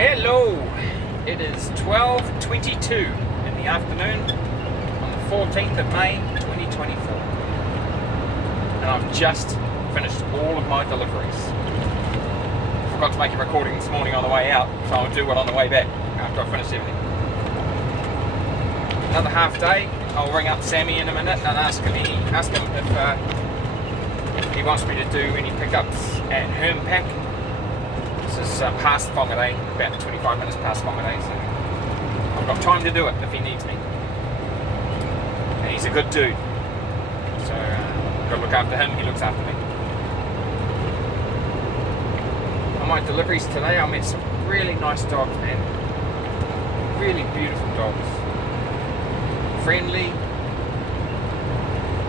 Hello, it is 12:22 in the afternoon on the 14th of May 2024 and I've just finished all of my deliveries. Forgot to make a recording this morning on the way out, so I'll do one on the way back after I've finished everything. Another half day. I'll ring up Sammy in a minute and ask him if he wants me to do any pickups at Hermpack. This is past Whangarei, about 25 minutes past Whangarei, so I've got time to do it if he needs me. And he's a good dude, so got to look after him, he looks after me. On my deliveries today, I met some really nice dogs, man. Really beautiful dogs. Friendly.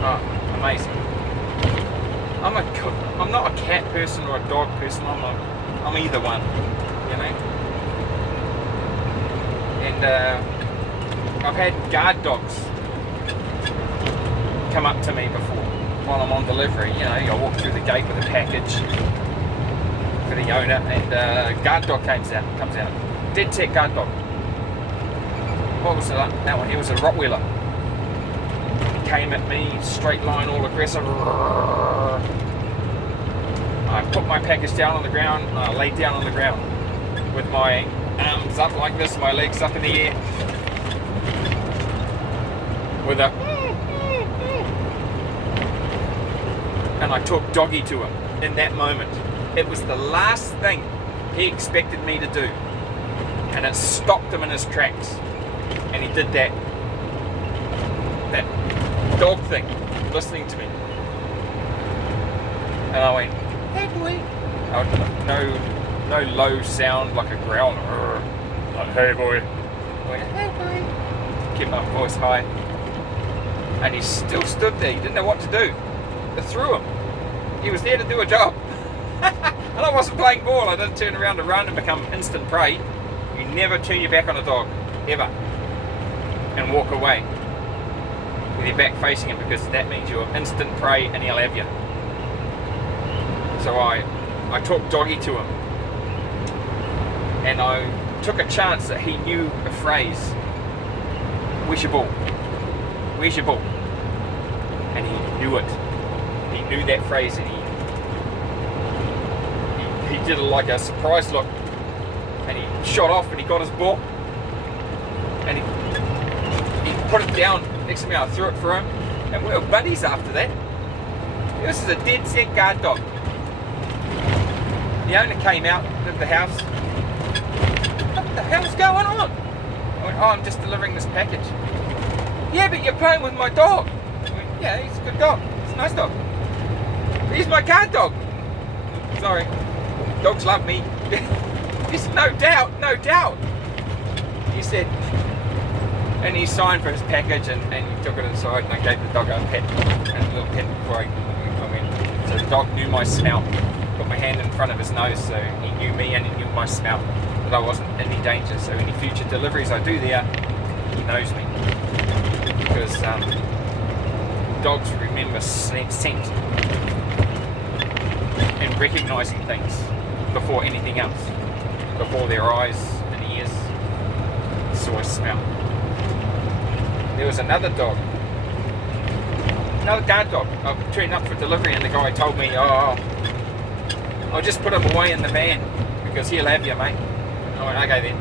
Oh, amazing. I'm not a cat person or a dog person. I'm either one, you know. And I've had guard dogs come up to me before while I'm on delivery. You know, I walk through the gate with a package for the owner, and a guard dog comes out. Dead set guard dog. What was that one? He was a Rottweiler. He came at me, straight line, all aggressive. I put my package down on the ground, I laid down on the ground with my arms up like this, my legs up in the air, with a and I talked doggy to him in that moment. It was the last thing he expected me to do, and it stopped him in his tracks, and he did that dog thing, listening to me, and I went, "Hey boy." No low sound like a growl. Like, "Hey boy." I went, "Hey boy." Kept my voice high. And he still stood there. He didn't know what to do. I threw him. He was there to do a job. And I wasn't playing ball. I didn't turn around to run and become instant prey. You never turn your back on a dog. Ever. And walk away with your back facing him, because that means you're instant prey and he'll have you. So I talked doggy to him, and I took a chance that he knew a phrase, "Where's your ball? Where's your ball?" And he knew it. He knew that phrase, and he did like a surprised look, and he shot off and he got his ball, and he put it down next to me. I threw it for him, and we were buddies after that. This is a dead set guard dog. The owner came out of the house. "What the hell's going on?" I went, "Oh, I'm just delivering this package." "Yeah, but you're playing with my dog." I went, "Yeah, he's a good dog. It's a nice dog. He's my guard dog." "Sorry, dogs love me." "Yes, no doubt. He said, and he signed for his package, and he took it inside, and I gave the dog a pet, and a little pet before I went. So the dog knew my smell. Put my hand in front of his nose, so he knew me and he knew my smell, that I wasn't in any danger. So any future deliveries I do there, he knows me, because dogs remember scent and recognising things before anything else, before their eyes and ears saw a smell. There was another guard dog. I turned up for delivery, and the guy told me, "Oh, I'll just put him away in the van, because he'll have you, mate." I went, "Okay then."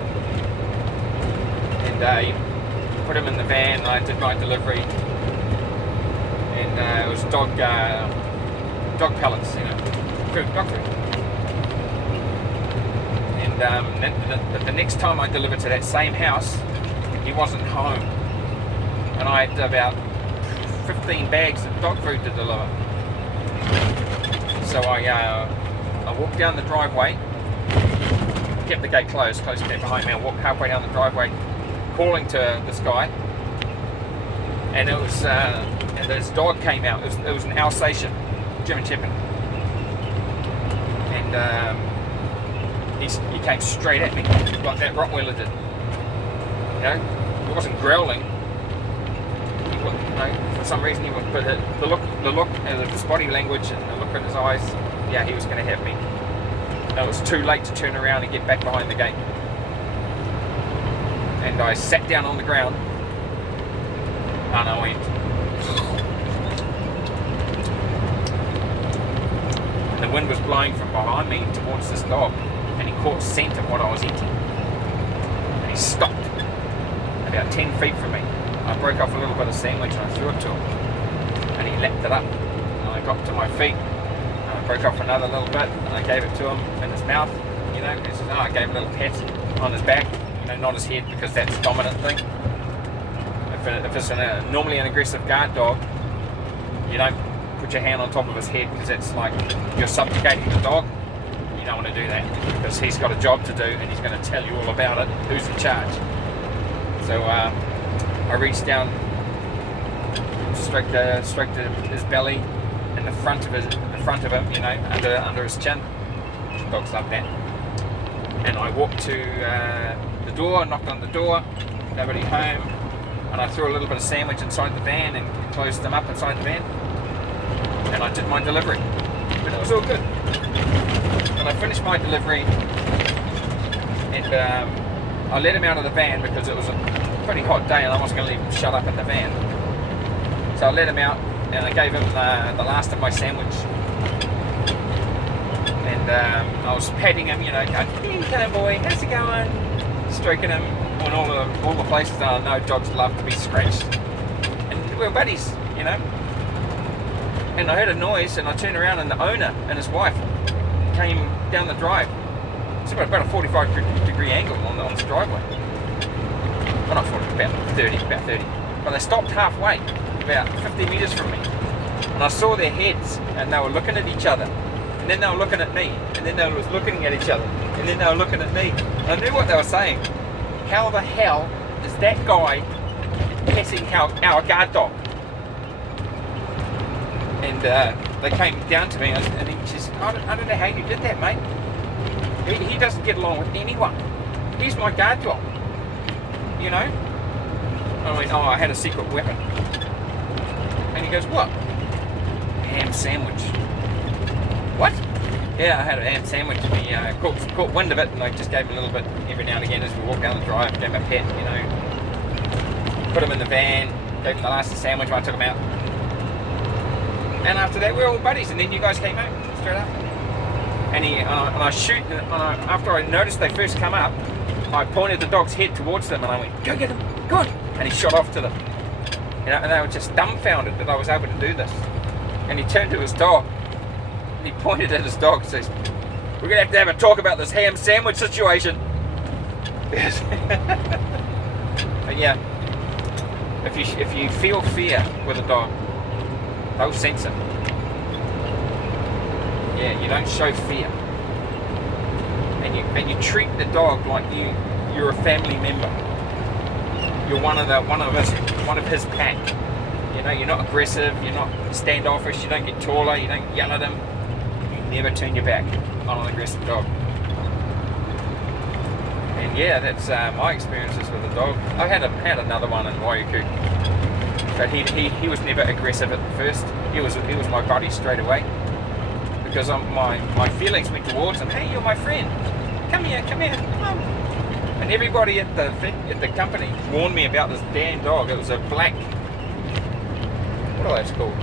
And he put him in the van, I did my delivery. And it was dog pellets, you know, dog food. And the next time I delivered to that same house, he wasn't home. And I had about 15 bags of dog food to deliver. So I walked down the driveway, kept the gate closed it behind me. I walked halfway down the driveway, calling to this guy, and it was and this dog came out. It was an Alsatian, German Shepherd, and he came straight at me like that Rottweiler did. You know, he wasn't growling. For some reason he was, but the look, his body language and the look in his eyes, yeah, he was going to have me. It was too late to turn around and get back behind the gate. And I sat down on the ground and I went. And the wind was blowing from behind me towards this dog, and he caught scent of what I was eating. And he stopped about 10 feet from me. I broke off a little bit of sandwich and I threw it to him. And he lapped it up. And I got to my feet and I broke off another little bit and I gave it to him in his mouth. You know, he says, I gave him a little pat on his back, you know, not his head, because that's the dominant thing. If it's normally an aggressive guard dog, you don't put your hand on top of his head, because it's like you're subjugating the dog. You don't want to do that, because he's got a job to do and he's going to tell you all about it, who's in charge. So I reached down, stroked his belly in the front of him, you know, under his chin. Dogs love that. And I walked to the door, knocked on the door, nobody home, and I threw a little bit of sandwich inside the van and closed them up inside the van. And I did my delivery, but it was all good. And I finished my delivery, and I let him out of the van because it was a pretty hot day and I wasn't going to leave him shut up in the van. So I let him out and I gave him the last of my sandwich. And I was patting him, you know, going, "Hey, hello boy, how's it going?" Stroking him on all the places that I know dogs love to be scratched. And we're buddies, you know. And I heard a noise and I turned around and the owner and his wife came down the drive. It's about a 45-degree angle on the driveway. Well, not 40, about 30. But they stopped halfway, about 50 metres from me. And I saw their heads and they were looking at each other. And then they were looking at me. And then they were looking at each other. And then they were looking at me. And I knew what they were saying. How the hell is that guy passing our guard dog? And they came down to me and he says, I don't know how you did that, mate. He doesn't get along with anyone. He's my guard dog. You know? I went, I had a secret weapon. And he goes, what? Ham sandwich. What? Yeah, I had a ham sandwich. And he caught wind of it, and I just gave him a little bit every now and again as we walked down the drive. Gave him a pet, you know. Put him in the van. Gave him the last sandwich when I took him out. And after that, we were all buddies. And then you guys came out straight up. And after I noticed they first come up, I pointed the dog's head towards them and I went, go get him, go on. And he shot off to them. You know, and they were just dumbfounded that I was able to do this. And he turned to his dog and he pointed at his dog and says, we're going to have a talk about this ham sandwich situation. But yeah, if you feel fear with a dog, they'll sense it. Yeah, you don't show fear, and you treat the dog like you're a family member. You're one of his pack. You know, you're not aggressive, you're not standoffish, you don't get taller, you don't yell at him. You never turn your back on an aggressive dog. And yeah, that's my experiences with the dog. I had another one in Waiuku, but he was never aggressive at first. He was my buddy straight away. Because my feelings went towards him. Hey, you're my friend. Come here, come on. And everybody at the company warned me about this damn dog. It was a black. What are those called?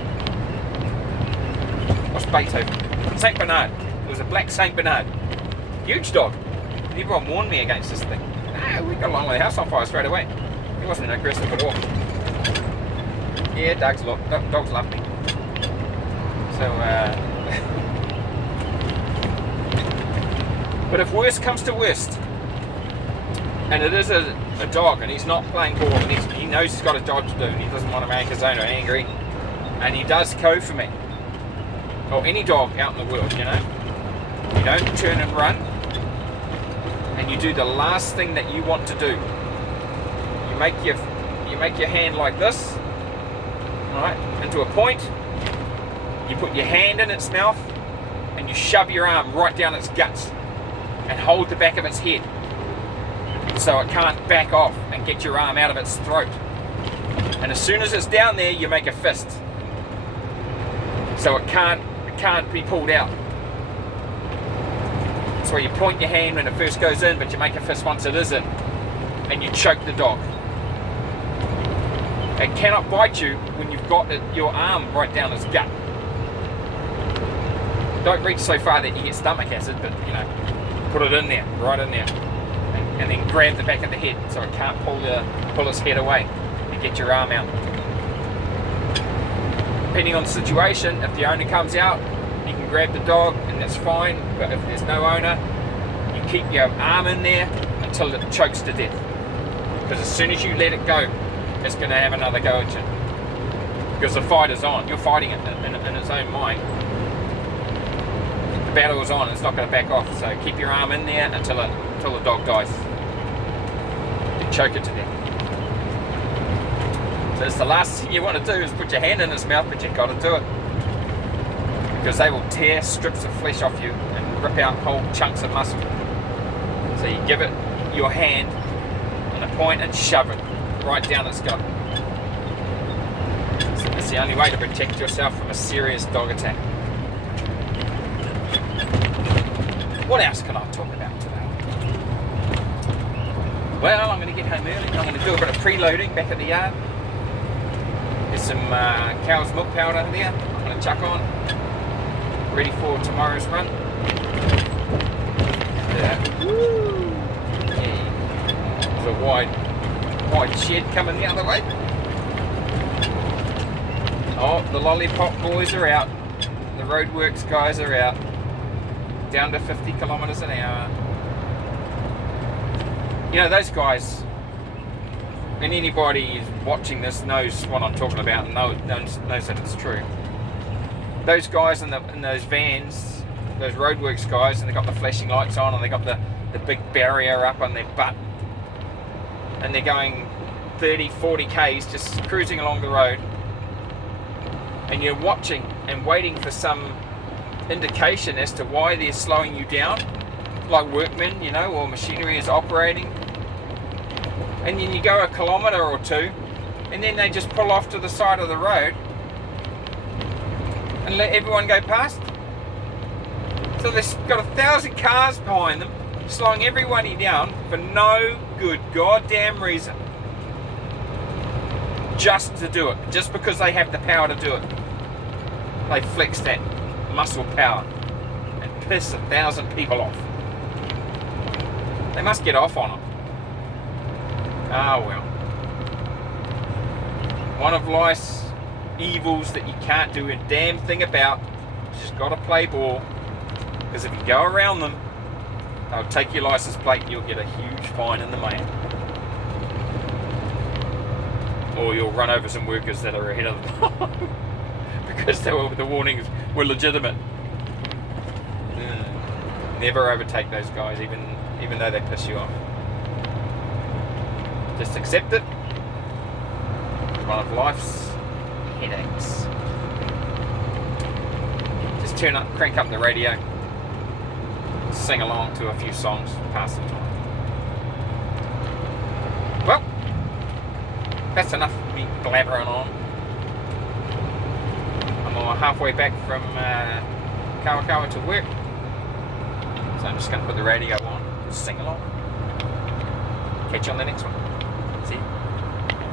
What's Beethoven? Saint Bernard. It was a black Saint Bernard. Huge dog. And everyone warned me against this thing. We got along with the house on fire straight away. He wasn't aggressive at all. Yeah, dogs love me. So. But if worst comes to worst, and it is a dog, and he's not playing ball, and he knows he's got a job to do, and he doesn't want to make his owner angry, and he does go for me, or any dog out in the world, you know, you don't turn and run, and you do the last thing that you want to do. You make your hand like this, right, into a point. You put your hand in its mouth, and you shove your arm right down its guts. And hold the back of its head so it can't back off and get your arm out of its throat. And as soon as it's down there, you make a fist so it can't be pulled out. So you point your hand when it first goes in, but you make a fist once it is in. and you choke the dog. It cannot bite you when you've got your arm right down its gut. Don't reach so far that you get stomach acid, but put it in there, right in there, and then grab the back of the head so it can't pull its head away and get your arm out. Depending on the situation, if the owner comes out, you can grab the dog and that's fine, but if there's no owner, you keep your arm in there until it chokes to death. Because as soon as you let it go, it's going to have another go at you. Because the fight is on. You're fighting it in its own mind. The battle is on. It's not going to back off. So keep your arm in there until the dog dies. You choke it to death. So it's the last thing you want to do is put your hand in its mouth, but you've got to do it. Because they will tear strips of flesh off you and rip out whole chunks of muscle. So you give it your hand on a point and shove it right down its gut. So that's the only way to protect yourself from a serious dog attack. What else can I talk about today? Well, I'm going to get home early. I'm going to do a bit of preloading back at the yard. There's some cow's milk powder there I'm going to chuck on. Ready for tomorrow's run. Woo! Yeah. There's a wide shed coming the other way. Oh, the Lollipop boys are out. The Roadworks guys are out. Down to 50 kilometers an hour. Those guys, and anybody watching this knows what I'm talking about and knows that it's true. Those guys in those vans, those Roadworks guys, and they got the flashing lights on and they got the big barrier up on their butt, and they're going 30, 40 Ks just cruising along the road, and you're watching and waiting for some indication as to why they're slowing you down, like workmen, or machinery is operating, and then you go a kilometre or two and then they just pull off to the side of the road and let everyone go past. So they've got 1,000 cars behind them, slowing everybody down for no good goddamn reason. Just to do it. Just because they have the power to do it. They flex that muscle power and piss 1,000 people off. They must get off on it. Ah well. One of life's evils that you can't do a damn thing about. You just got to play ball. Because if you go around them, they'll take your license plate and you'll get a huge fine in the mail. Or you'll run over some workers that are ahead of them. Because the warnings were legitimate. Never overtake those guys, even though they piss you off. Just accept it. It's one of life's headaches. Just crank up the radio, sing along to a few songs, pass the time. Well, that's enough of me blabbering on. I'm halfway back from Kawakawa to work, so I'm just going to put the radio on and sing along. Catch you on the next one.